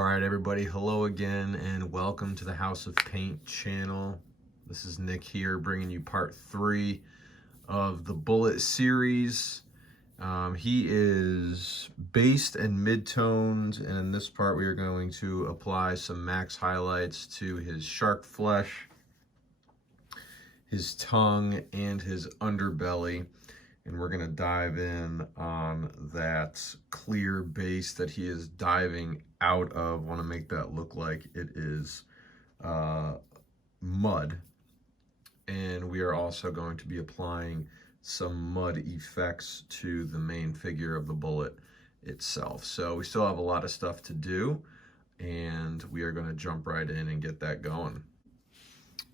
All right, everybody, hello again and welcome to the House of Paint channel. This is Nick here bringing you part 3 of the Bulette series. He is based and mid-toned, and in this part we are going to apply some max highlights to his shark flesh, his tongue, and his underbelly. And we're going to dive in on that clear base that he is diving out of. Want to make that look like it is mud. And we are also going to be applying some mud effects to the main figure of the Bulette itself. So we still have a lot of stuff to do, and we are going to jump right in and get that going.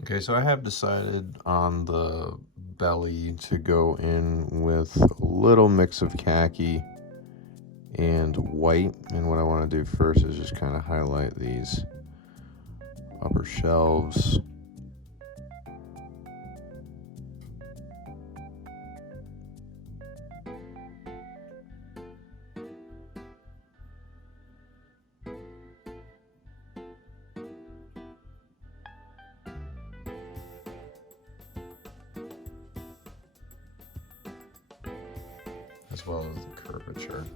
Okay, so I have decided on the belly to go in with a little mix of khaki and white. And what I want to do first is just kind of highlight these upper shelves. As well as the curvature.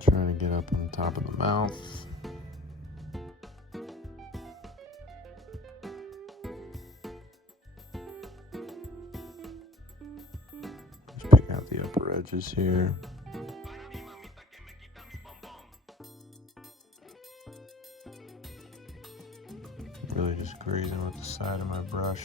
Trying to get up on top of the mouth. Just pick out the upper edges here. Really just grazing with the side of my brush.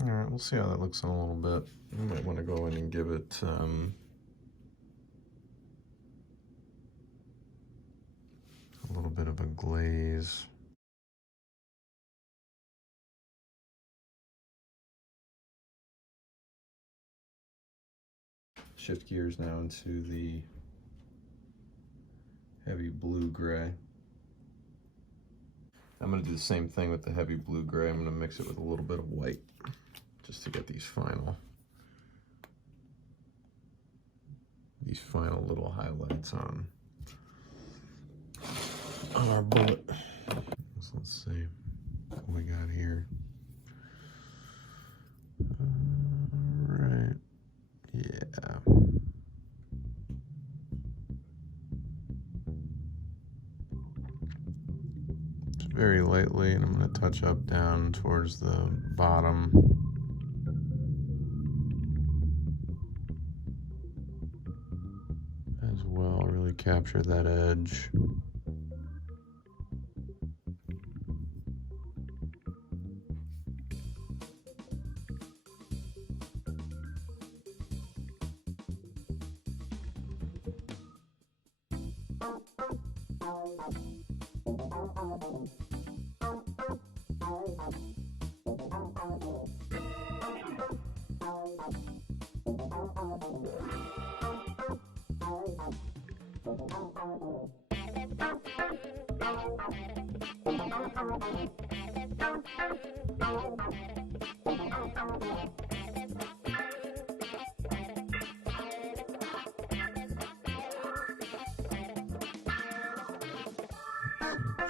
All right, we'll see how that looks in a little bit. I might want to go in and give it a little bit of a glaze. Shift gears now into the heavy blue-gray. I'm going to do the same thing with the heavy blue-gray. I'm going to mix it with a little bit of white just to get these final little highlights on our Bulette. So let's see what we got here. All right, yeah. Just very lightly, and I'm going to touch up down towards the bottom. As well, really capture that edge.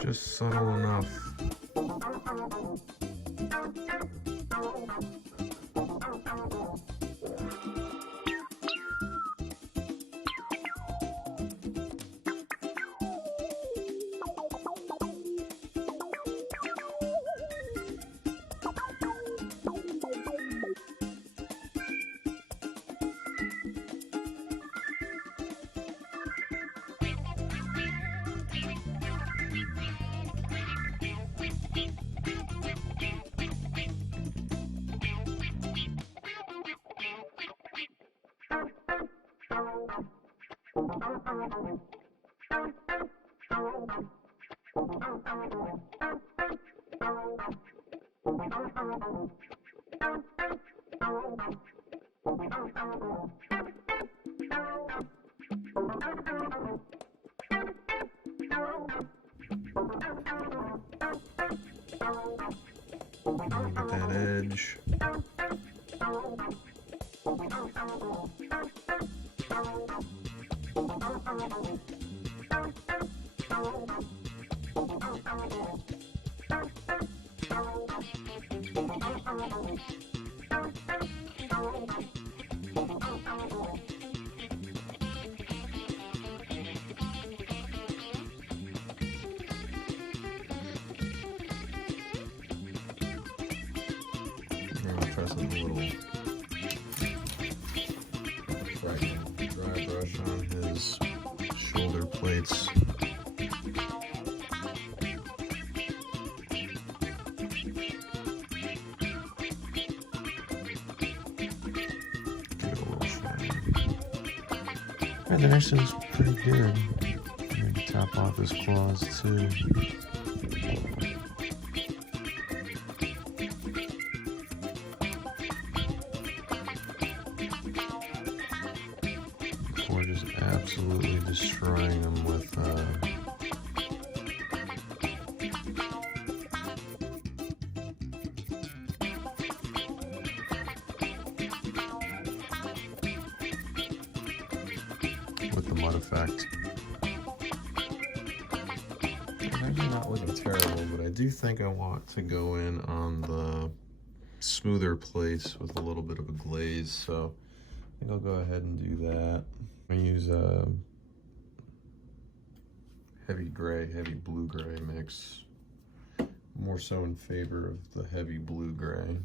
Just subtle enough. Get that edge. Press a little dry brush on his shoulder plates. Get a little shine. And the next one's pretty good. Maybe top off his claws too. We're just absolutely destroying them with the mud effect. It's actually not looking terrible, but I do think I want to go in on the smoother plates with a little bit of a glaze, so I think I'll go ahead and do that. I'm going to use a heavy blue-gray mix. More so in favor of the heavy blue-gray.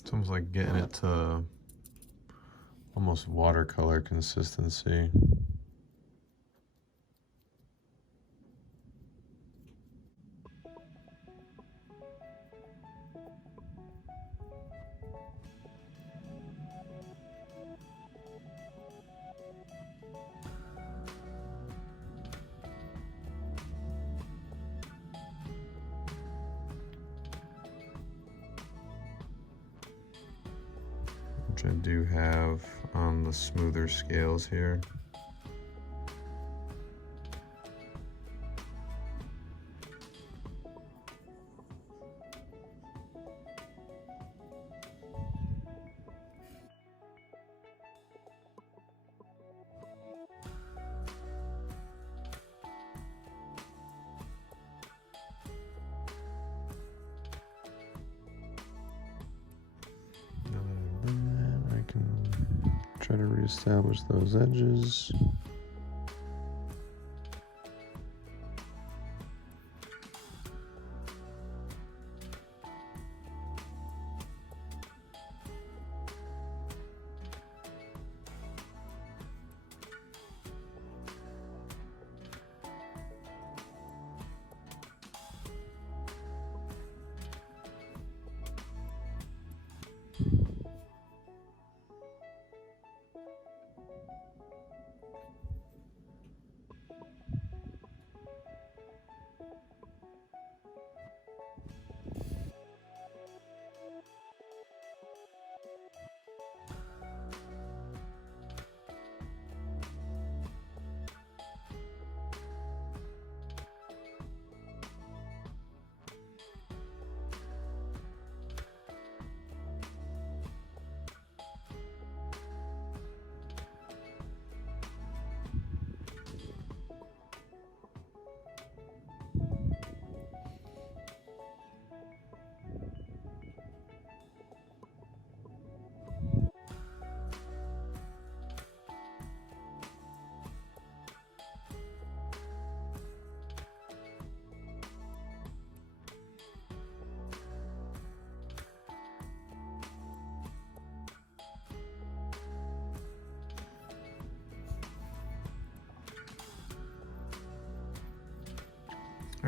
It's almost like getting it to almost watercolor consistency. Which I do have on the smoother scales here. Try to reestablish those edges.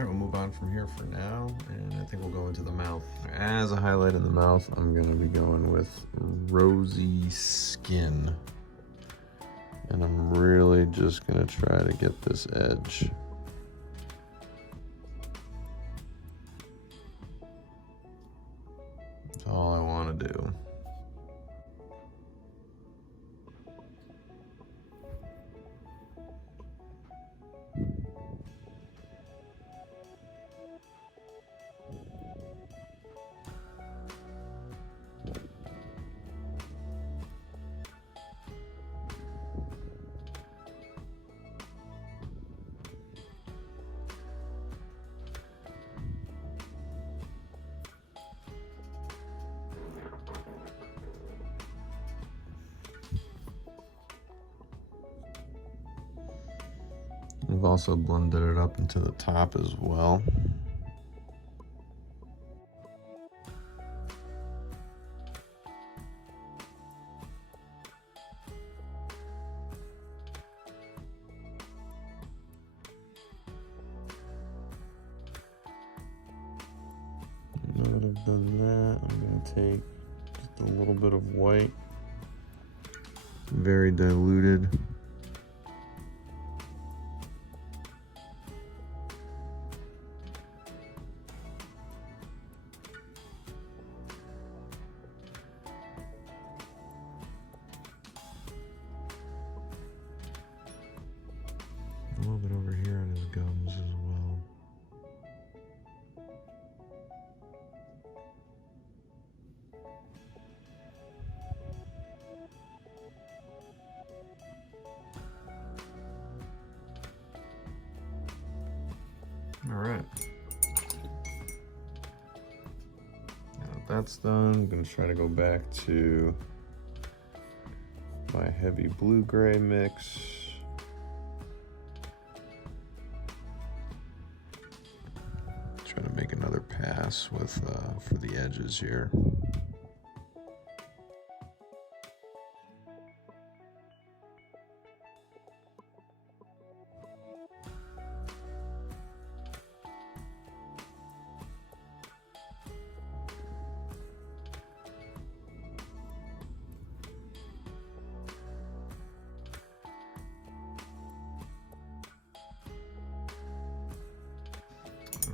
All right, we'll move on from here for now, and I think we'll go into the mouth. As a highlight in the mouth, I'm gonna be going with Rosy Skin. And I'm really just gonna try to get this edge. That's all I wanna do. We've also blended it up into the top as well. Now that I've done that, I'm going to take just a little bit of white, very diluted. A little bit over here on his gums as well. All right. Now that that's done, I'm going to try to go back to my heavy blue-gray mix. Trying to make another pass with for the edges here.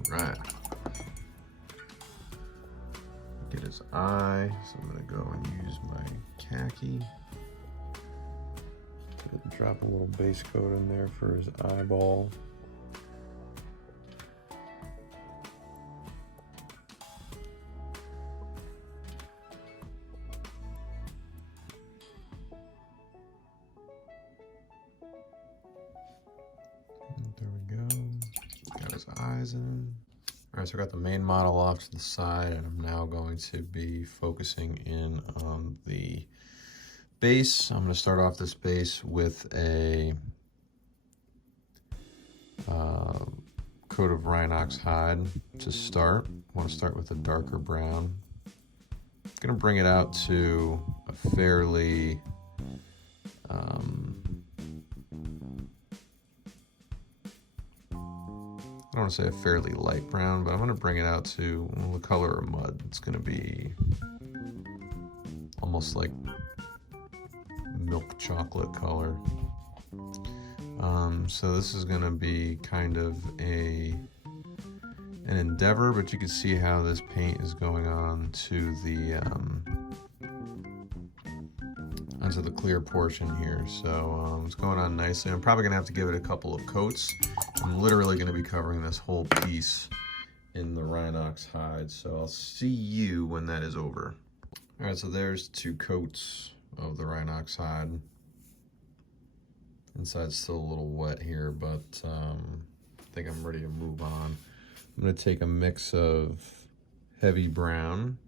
All right. Get his eye, so I'm gonna go and use my Khaki. Drop a little base coat in there for his eyeball. There we go. Got his eyes in. All right, so I got the main model off to the side, and I'm now going to be focusing in on the base. I'm going to start off this base with a coat of Rhinox hide to start. I want to start with a darker brown. I'm going to bring it out to a fairly I don't want to say a fairly light brown, but I'm going to bring it out to the color of mud. It's going to be almost like milk chocolate color. So this is going to be kind of an endeavor, but you can see how this paint is going on to the onto the clear portion here. So it's going on nicely. I'm probably going to have to give it a couple of coats. I'm literally going to be covering this whole piece in the Rhinox hide, so I'll see you when that is over. All right, so there's 2 coats of the Rhinox hide. Inside's still a little wet here, but I think I'm ready to move on. I'm going to take a mix of heavy brown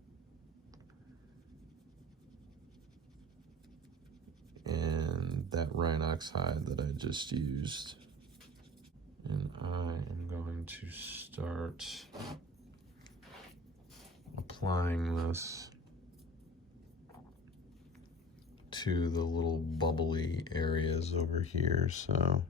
and that Rhinox hide that I just used. And I am going to start applying this to the little bubbly areas over here. So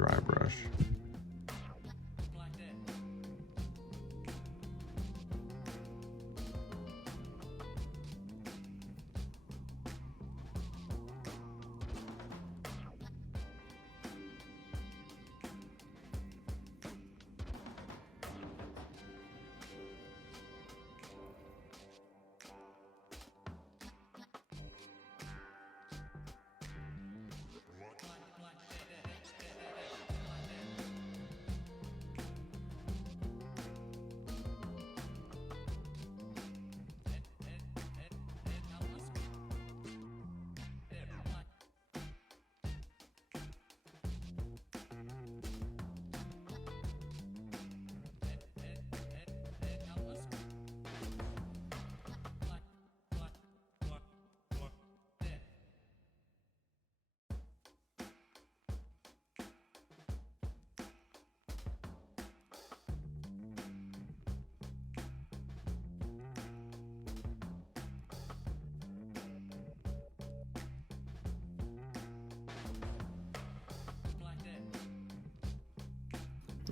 dry brush.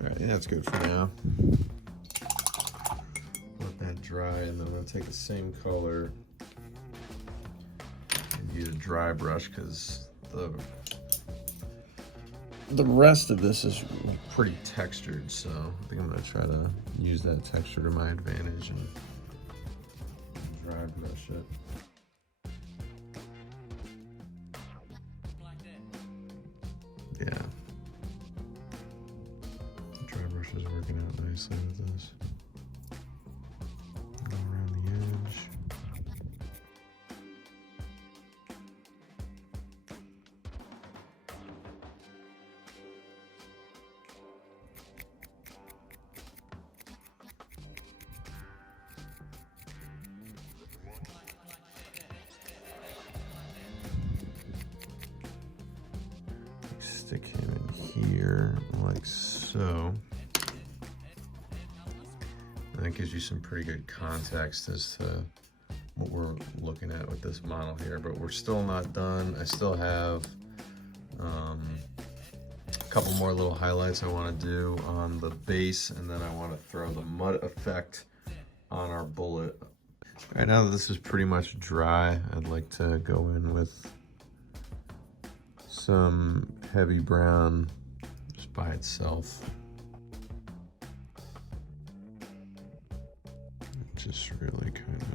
All right, yeah, that's good for now. Let that dry, and then I'm gonna take the same color and use a dry brush because the rest of this is pretty textured, so I think I'm gonna try to use that texture to my advantage and dry brush it. Yeah. Dry brush is working out nicely with this. Go around the edge. Stick him in here like so. And that gives you some pretty good context as to what we're looking at with this model here, but we're still not done. I still have a couple more little highlights I want to do on the base, and then I want to throw the mud effect on our bullet. All right, now that this is pretty much dry, I'd like to go in with some heavy brown just by itself. Just really kind of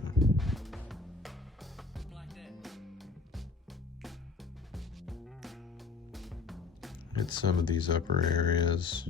hit some of these upper areas.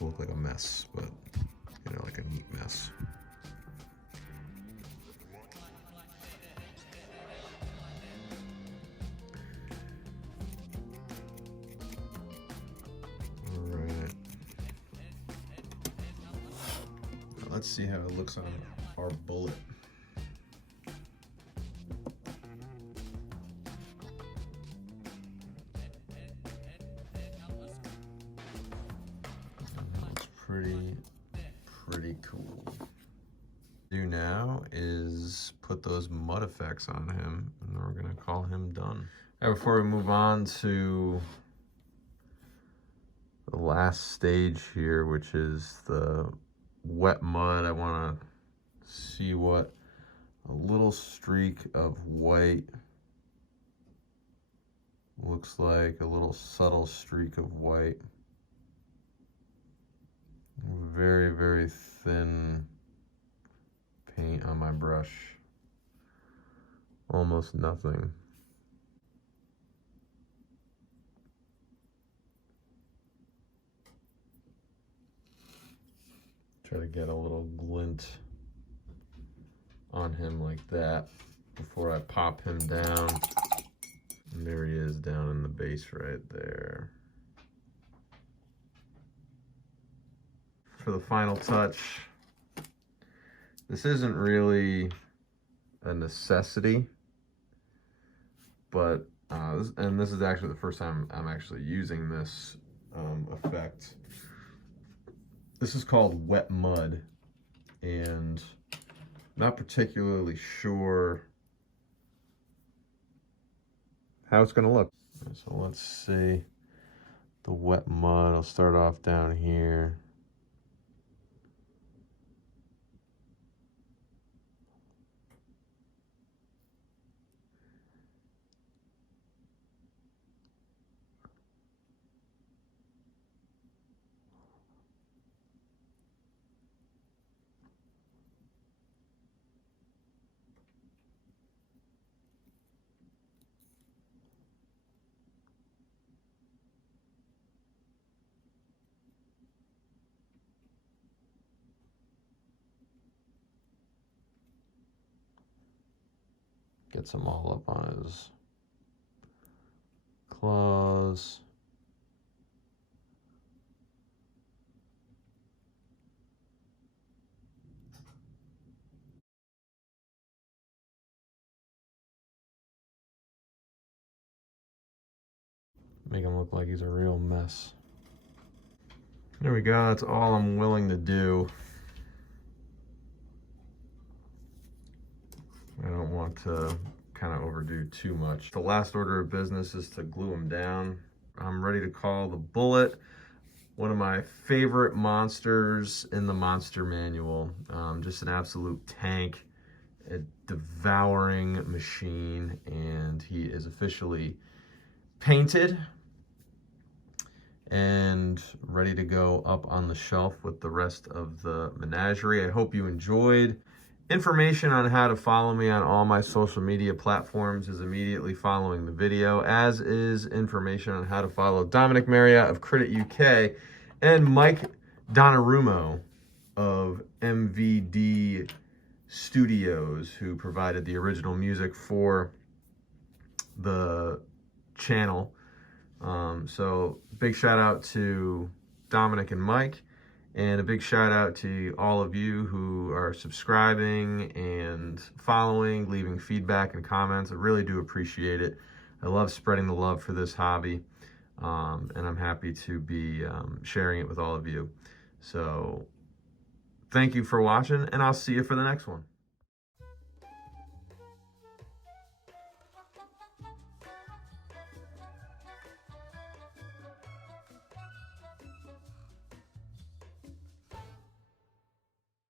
to look like a mess, but you know, like a neat mess. All right. Now let's see how it looks on our bullet. Pretty cool. Do now is put those mud effects on him, and then we're gonna call him done. Now, before we move on to the last stage here, which is the wet mud, I want to see what a little streak of white looks like, a little subtle streak of white. Very, very thin paint on my brush. Almost nothing. Try to get a little glint on him like that before I pop him down. And there he is down in the base right there. For the final touch, this isn't really a necessity, but this is actually the first time I'm actually using this effect. This is called wet mud, and I'm not particularly sure how it's going to look. So let's see the wet mud. I'll start off down here. Gets them all up on his claws. Make him look like he's a real mess. There we go, that's all I'm willing to do. I don't want to kind of overdo too much. The last order of business is to glue them down. I'm ready to call the Bulette, one of my favorite monsters in the monster manual. Just an absolute tank, a devouring machine, and he is officially painted and ready to go up on the shelf with the rest of the menagerie. I hope you enjoyed. Information on how to follow me on all my social media platforms is immediately following the video, as is information on how to follow Dominic Marriott of Credit UK and Mike Donnarummo of MVD Studios, who provided the original music for the channel. So big shout out to Dominic and Mike. And a big shout out to all of you who are subscribing and following, leaving feedback and comments. I really do appreciate it. I love spreading the love for this hobby, and I'm happy to be sharing it with all of you. So thank you for watching, and I'll see you for the next one.